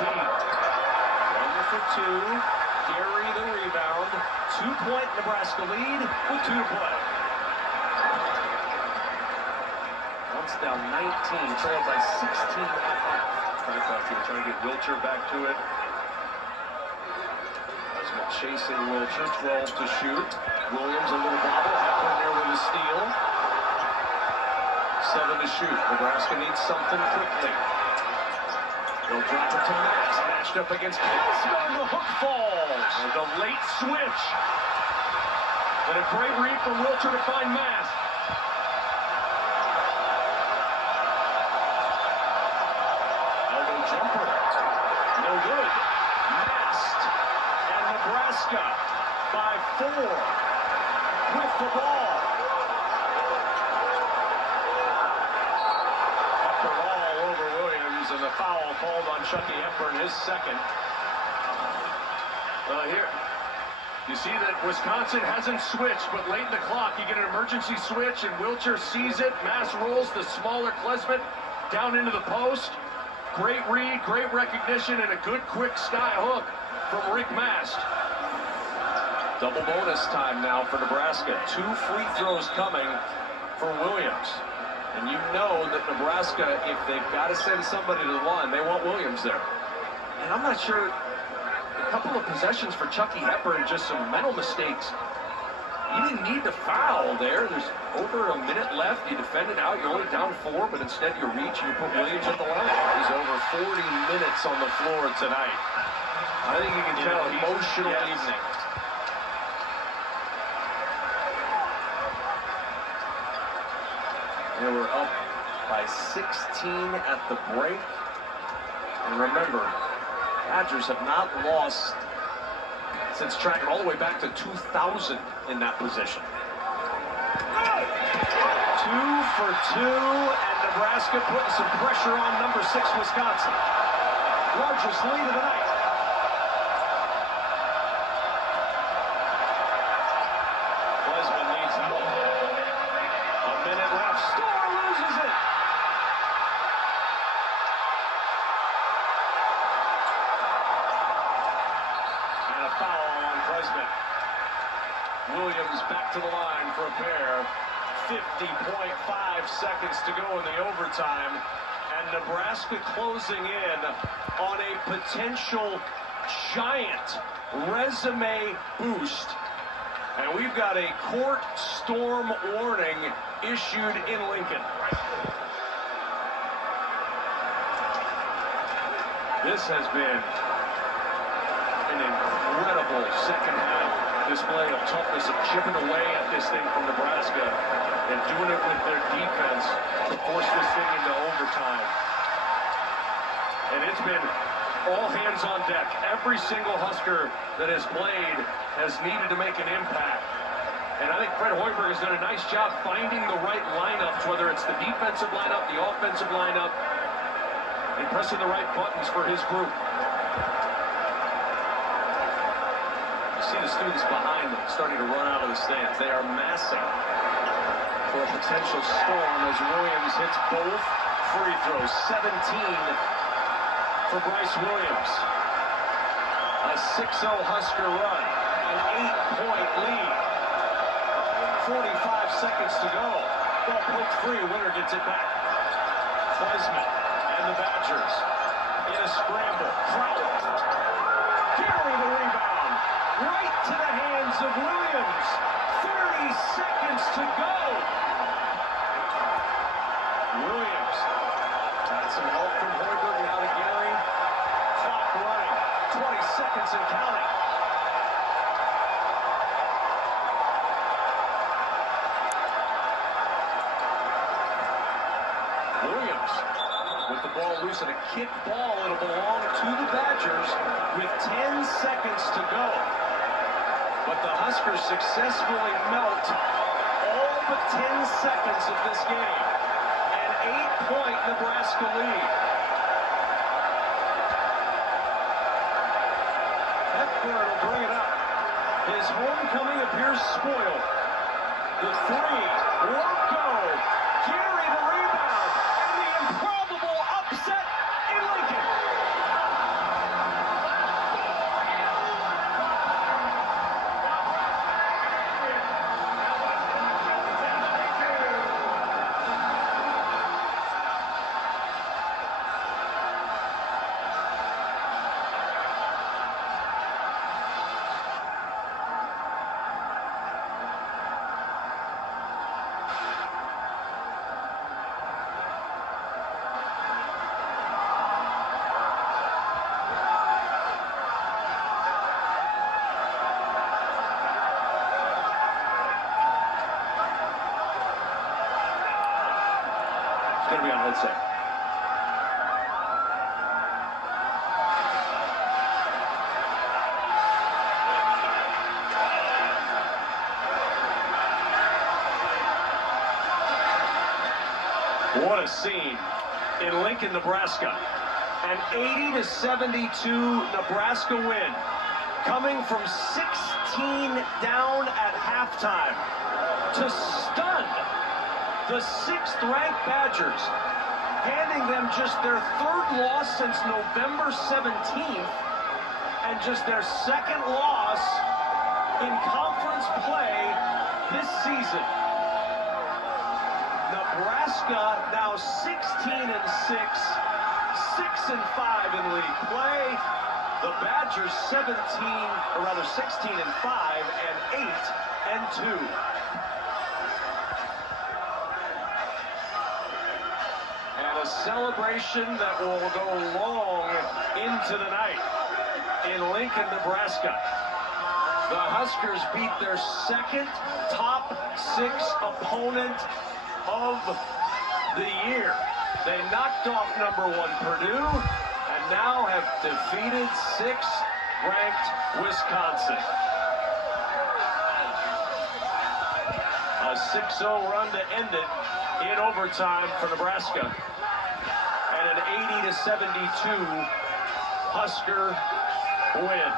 1 for 2. Gary the rebound. 2-point Nebraska lead with 2 to play. Once down 19, trailed by 16 at half. Trying to get Wilcher back to it. Heisman chasing Wilcher, 12 to shoot. Williams a little bobble, halfway there with a steal. 7 to shoot. Nebraska needs something quickly. They'll drop it to Max, matched up against Casper. The hook falls. The late switch. And a great read from Wilcher to find Mass. Elbow jumper. No good. Mast. And Nebraska by 4 with the ball. And the foul called on Chucky Hepburn, his second. Here, you see that Wisconsin hasn't switched, but late in the clock, you get an emergency switch, and Wilcher sees it. Mass rolls the smaller Klesmet down into the post. Great read, great recognition, and a good quick sky hook from Rick Mast. Double bonus time now for Nebraska. 2 free throws coming for Williams. And you know that Nebraska, if they've got to send somebody to the line, they want Williams there. And I'm not sure, a couple of possessions for Chucky Hepburn, just some mental mistakes. You didn't need to foul there. There's over a minute left. You defend it out. You're only down 4, but instead you reach and you put Williams at the line. He's over 40 minutes on the floor tonight. I think you can tell, emotional evening. They were up by 16 at the break. And remember, Badgers have not lost since tracking all the way back to 2000 in that position. 2 for 2, and Nebraska putting some pressure on number 6 Wisconsin. Largest lead of the night. Klesmet needs help. A minute left. Storr loses it. And a foul on Klesmet. Williams back to the line for a pair. 50.5 seconds to go in the overtime. And Nebraska closing in on a potential giant resume boost. And we've got a court storm warning issued in Lincoln. This has been an incredible second half display of toughness, of chipping away at this thing from Nebraska and doing it with their defense to force this thing into overtime. And it's been all hands on deck. Every single Husker that has played has needed to make an impact. And I think Fred Hoiberg has done a nice job finding the right lineups, whether it's the defensive lineup, the offensive lineup, and pressing the right buttons for his group. You see the students behind them starting to run out of the stands. They are massing for a potential storm as Williams hits both free throws. 17 for Bryce Williams. A 6-0 Husker run, an 8-point lead. 45 seconds to go. Ball poked free, winner gets it back. Klesmet and the Badgers in a scramble. Crowell. Gary the rebound. Right to the hands of Williams. 30 seconds to go. Williams got some help from Hoiberg, now to Gary. Clock running. 20 seconds and counting. Williams with the ball loose and a kick ball. It'll belong to the Badgers with 10 seconds to go. But the Huskers successfully melt all but 10 seconds of this game. An 8-point Nebraska lead. Hepburn will bring it up. His homecoming appears spoiled. The three won't go. Gary the rebound. And the improbable upset in Lincoln. Wisconsin. What a scene in Lincoln, Nebraska. An 80-72 Nebraska win, coming from 16 down at halftime to stun the 6th-ranked Badgers, handing them just their 3rd loss since November 17th and just their 2nd loss in conference play this season. Nebraska now 16-6, 6-5 in league play. The Badgers 16-5 and 8-2. And a celebration that will go long into the night in Lincoln, Nebraska. The Huskers beat their 2nd top 6 opponent of the year. They knocked off #1 Purdue and now have defeated 6th-ranked Wisconsin. A 6-0 run to end it in overtime for Nebraska, and an 80-72 Husker win.